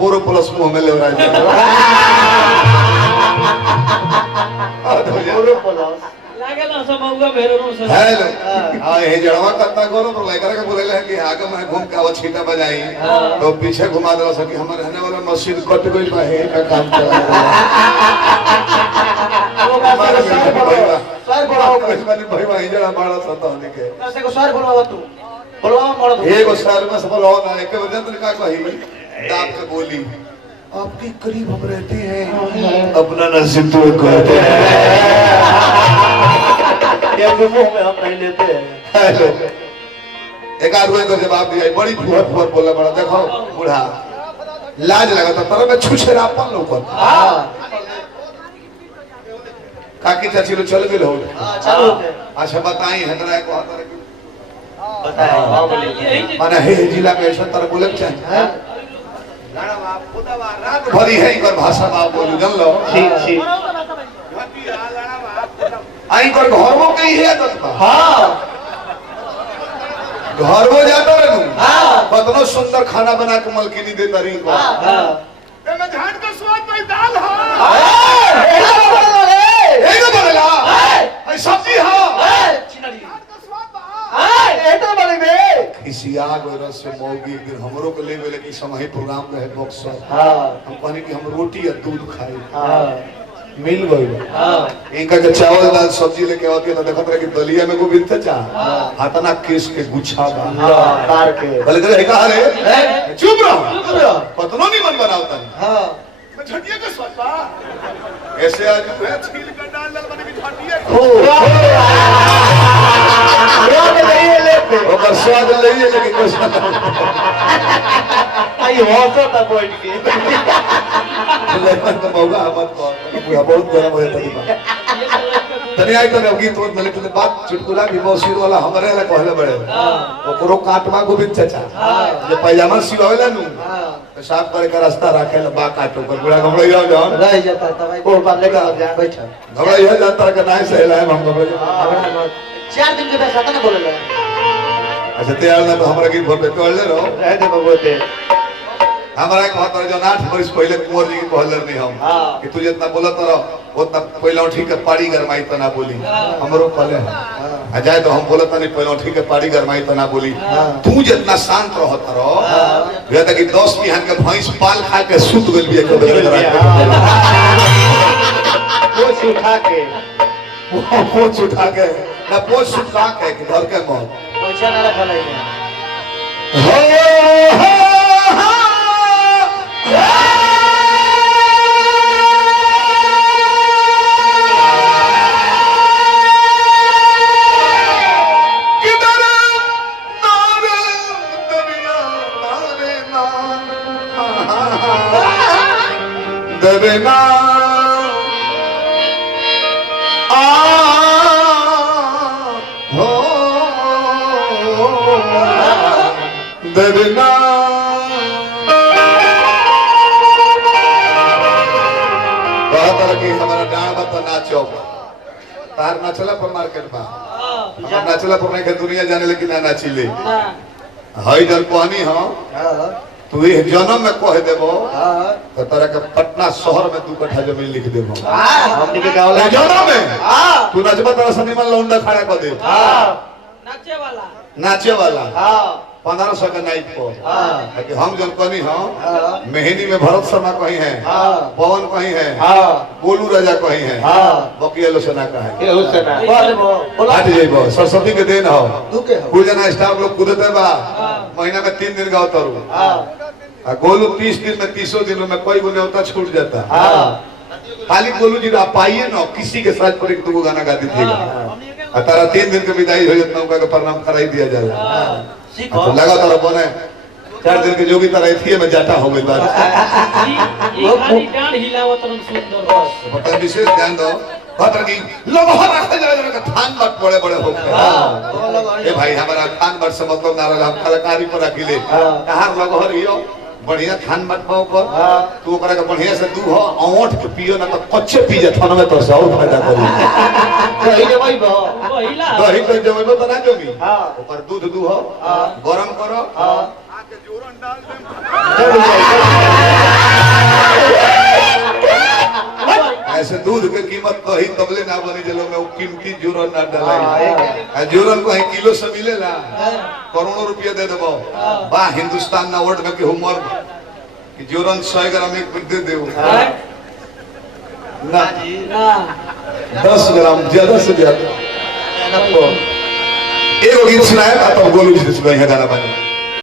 पूरा प्लस मुंह में ले रहा है पूरा प्लस लागेला सब मौका भेरो से हेलो हां ये जड़वा करता करो तो लेकर के बोले है कि आगे मैं घूम के आवा छीटा बजाई तो पीछे घुमा दे सकी हमर रहने वाला मस्जिद कट गई बा है का काम चला हमारे सर बढ़ाओ भाई भाई जड़ा बड़ा सता होने के ऐसे को सर बोलवा तू बोलवा मोड़ दो एक सर में सफल हो ना एक वजह तो का कही दाब के बोली आपके करीब हम रहते हैं अपना नसीब तो कहते हैं ये मुंह में हम नहीं लेते हैं हेलो एक आदमी को जवाब दिया बड़ी फुहर फुहर बोला बड़ा देखो बूढ़ा लाज लगा था पर मैं छुछरापन लोगन हां काकी चाची लोग चल गए हो चलो अच्छा बताई हटरा को बताए माने हे जिला में ऐसा तरह बोले चाहिए लड़वा खुदावा रात भरी है इकर भाषा बा बोलू जान लो ठीक ठीक आई कर घरवो कहीं है दत्ता हां घरवो जाता रे तू हां कतनो सुंदर खाना बना के मलकिनी दे तरी को हां ए में झाड़ का स्वाद में दाल हो ए ना बोलेला ए सब्जी हो चिनरी ए तो बोले बे खिसिया गोरस से मौगी एक दिन हमरो के ले गेले कि समय प्रोग्राम में है बॉक्स हां हम कहने कि हम रोटी और दूध खाए हां मिल गई हां इनका जो चावल दाल सब्जी लेके आती है तो देखत रहे कि दलिया में गोविंद चा हाथना केस के गुच्छा बा तार के बोले रे का रे चुप रहो चुप कतनो नहीं मन बनावता हां मैं झटिया के स्वाद बा ऐसे आज मैं छील कर डाल दल बने की झटिया स्वाद नहीं लेते ओकर स्वाद लइए लेकिन कुछ आई होतो ता बैठ के लेकिन तो मौका मत पूरा बहुत गरम हो जाता है तने आई तो गीत तो मतलब तो बात चुटकुला भी बौसीर वाला हमरे ला कहले बड़े ओकरो काटवा गोविंद चाचा जे पैजामा सिवावेला नु पेशाब करे का रास्ता राखे ला बा काटो कर बुढ़ा घबड़ैया जाओ रह जाता था भाई को पर लेकर जा बैठा घबड़ैया जाता का नहीं सहला है हम घबड़ैया 4 दिन के बाद साथ ना बोले अच्छा तैयार ना तो हमरा गीत भर पे कहले रहो रह दे भगवते हमारा कहत रहे जो 8 वर्ष पहले कुंवर जी के कहले नहीं हम कि तू जितना बोलत रहो उतना पहले ठीक है पाड़ी गरमाई तो ना बोली हमरो कहले आ जाए तो हम बोलत नहीं पहले ठीक है पाड़ी गरमाई तो ना बोली तू जितना शांत रहत रहो ये तक कि 10 बिहान के भैंस पाल खा के सूत गेल बिया के पोछ उठा के पोछ उठा के ना पोछ उठा के घर के मौत पोछा ना रखा नहीं हो दरना आ हो दरना बहुत लगी हमारा डांड बता नाचो तार नाचला पर मार्केट बा हम नाचला पर नहीं के दुनिया जाने लेकिन ना नाचिले हई जन कहनी हो तू ये जन्म में कह देबो तो तरह के पटना शहर में 2 कट्ठा जमीन लिख देबो हमनी के गांव जन्म में तू नचबा तरह सनीमन लौंडा खड़ा कर दे नाचे वाला 1500 का नाइट पर कि हम जन कनी हां मेहंदी में भरत शर्मा कहीं है पवन कहीं है गोलू राजा कहीं है बकिया लोसना का है के हुसना हट जाइबो सरस्वती के दिन हो दुके हो कुछ जना स्टाफ लोग कूदते बा महीना में 3 दिन गाओ तरू गोलू 30 दिन में 30 दिनों में कोई गुने होता छूट जाता खाली गोलू जी आप पाइए ना किसी के साथ पर एक 2 गाना गा दीजिएगा तारा 3 दिन के विदाई हो जाता उनका प्रणाम कराई दिया जाला तो लगा तारा बने 4 दिन के जोगी तरह थी में जाटा हो गई बात ये खाली डांड हिलावत रन सुंदर बस बता विशेष ध्यान दो खतर की लगहर रखे जरा का थान बात बड़े बड़े हो गए ए भाई हमारा थान बात से मतलब ना रहा हम कलाकारी पर अकेले कहां लगहर हियो बढ़िया थान बात पाओ पर तू ओकरा के बढ़िया से दू हो औंठ के पियो ना तो कच्चे पी जा थान में तो से और फायदा करी कहि दे भाई बा पहिला दही तो जमेबो तो ना जमी ऊपर दूध दू हो गरम करो आके जोरन डाल दे बनी जलो में वो कीमती जोरन ना डाला हाँ, जोरन को है किलो से मिलेला करोड़ों रुपया दे देबो बा हिंदुस्तान ना वर्ड में कि हुमर कि जोरन 100 ग्राम एक दे देओ ना 10 ग्राम ज्यादा से ज्यादा नब्बो एगो गीत सुनाए तब गोलू जी से सुनाई है गाना बजा